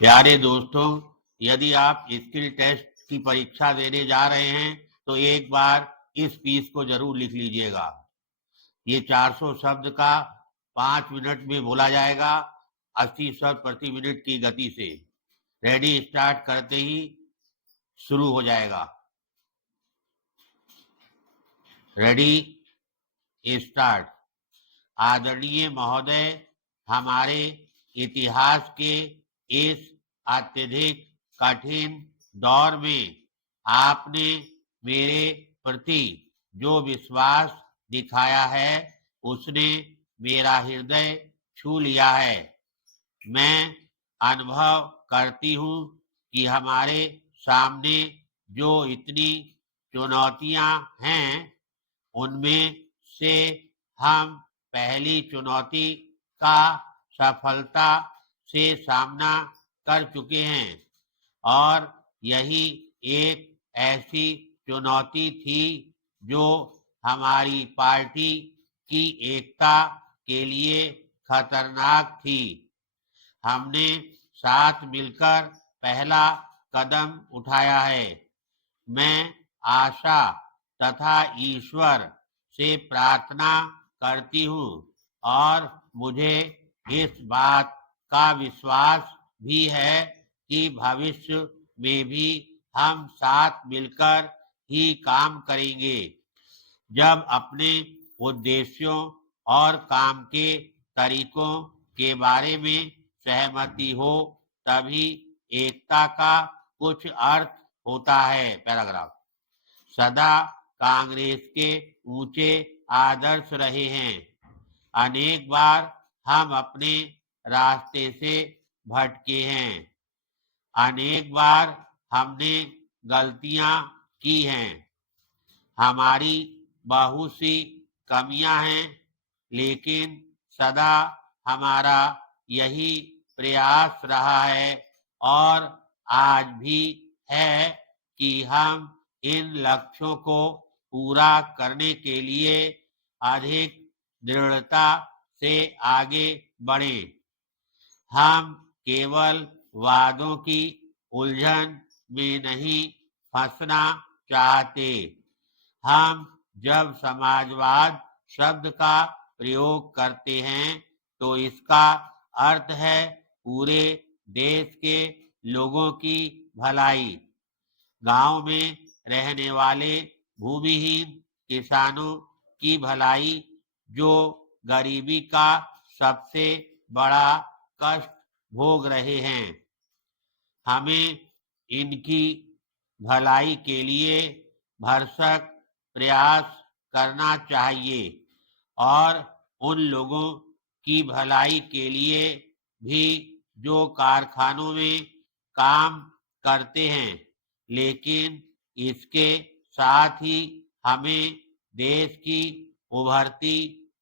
प्यारे दोस्तों, यदि आप स्किल टेस्ट की परीक्षा देने जा रहे हैं तो एक बार इस पीस को जरूर लिख लीजिएगा। ये 400 शब्द का 5 मिनट में बोला जाएगा, 80 शब्द प्रति मिनट की गति से। रेडी स्टार्ट करते ही शुरू हो जाएगा। Ready start. आदरणीय महोदय, हमारे इतिहास के इस अत्यधिक कठिन दौर में आपने मेरे प्रति जो विश्वास दिखाया है उसने मेरा हृदय छू लिया है। मैं अनुभव करती हूँ कि हमारे सामने जो इतनी चुनौतियां हैं उनमें से हम पहली चुनौती का सफलता से सामना कर चुके हैं और यही एक ऐसी चुनौती थी जो हमारी पार्टी की एकता के लिए खतरनाक थी। हमने साथ मिलकर पहला कदम उठाया है। मैं आशा तथा ईश्वर से प्रार्थना करती हूँ और मुझे इस बात का विश्वास भी है कि भविष्य में भी हम साथ मिलकर ही काम करेंगे। जब अपने उद्देश्यों और काम के तरीकों के बारे में सहमति हो तभी एकता का कुछ अर्थ होता है। पैराग्राफ। सदा कांग्रेस के ऊंचे आदर्श रहे हैं। अनेक बार हम अपने रास्ते से भटके हैं। अनेक बार हमने गलतियां की हैं। हमारी बहुत सी कमियां हैं, लेकिन सदा हमारा यही प्रयास रहा है और आज भी है कि हम इन लक्ष्यों को पूरा करने के लिए अधिक दृढ़ता से आगे बढ़ें। हम केवल वादों की उलझन में नहीं फंसना चाहते। हम जब समाजवाद शब्द का प्रयोग करते हैं तो इसका अर्थ है पूरे देश के लोगों की भलाई। गांव में रहने वाले भूमिहीन किसानों की भलाई, जो गरीबी का सबसे बड़ा कष्ट भोग रहे हैं। हमें इनकी भलाई के लिए भरसक प्रयास करना चाहिए और उन लोगों की भलाई के लिए भी जो कारखानों में काम करते हैं, लेकिन इसके साथ ही हमें देश की उभरती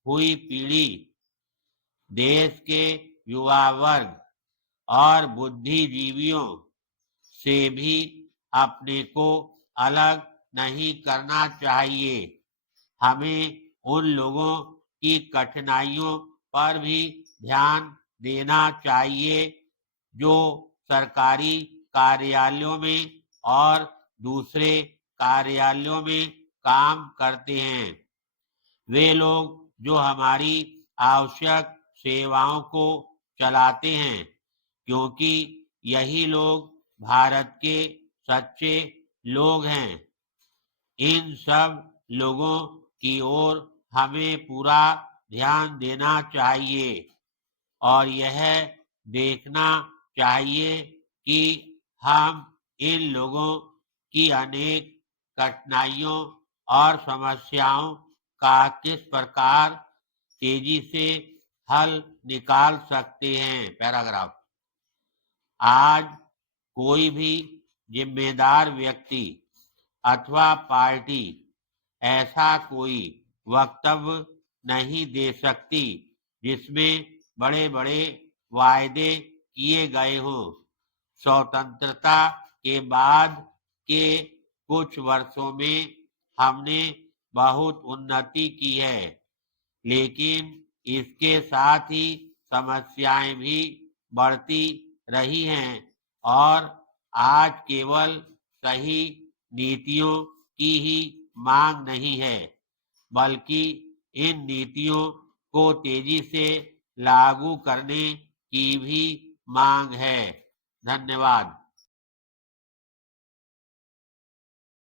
हुई पीढ़ी, देश के युवा वर्ग और बुद्धिजीवियों से भी अपने को अलग नहीं करना चाहिए। हमें उन लोगों की कठिनाइयों पर भी ध्यान देना चाहिए जो सरकारी कार्यालयों में और दूसरे कार्यालयों में काम करते हैं। वे लोग जो हमारी आवश्यक सेवाओं को चलाते हैं, क्योंकि यही लोग भारत के सच्चे लोग हैं। इन सब लोगों की ओर हमें पूरा ध्यान देना चाहिए और यह देखना चाहिए कि हम इन लोगों की अनेक कठिनाइयों और समस्याओं का किस प्रकार तेजी से हल निकाल सकते हैं। पैराग्राफ। आज कोई भी जिम्मेदार व्यक्ति अथवा पार्टी ऐसा कोई वक्तव्य नहीं दे सकती जिसमें बड़े बड़े वायदे किए गए हों। स्वतंत्रता के बाद के कुछ वर्षों में हमने बहुत उन्नति की है, लेकिन इसके साथ ही समस्याएं भी बढ़ती रही हैं। और आज केवल सही नीतियों की ही मांग नहीं है, बल्कि इन नीतियों को तेजी से लागू करने की भी मांग है। धन्यवाद।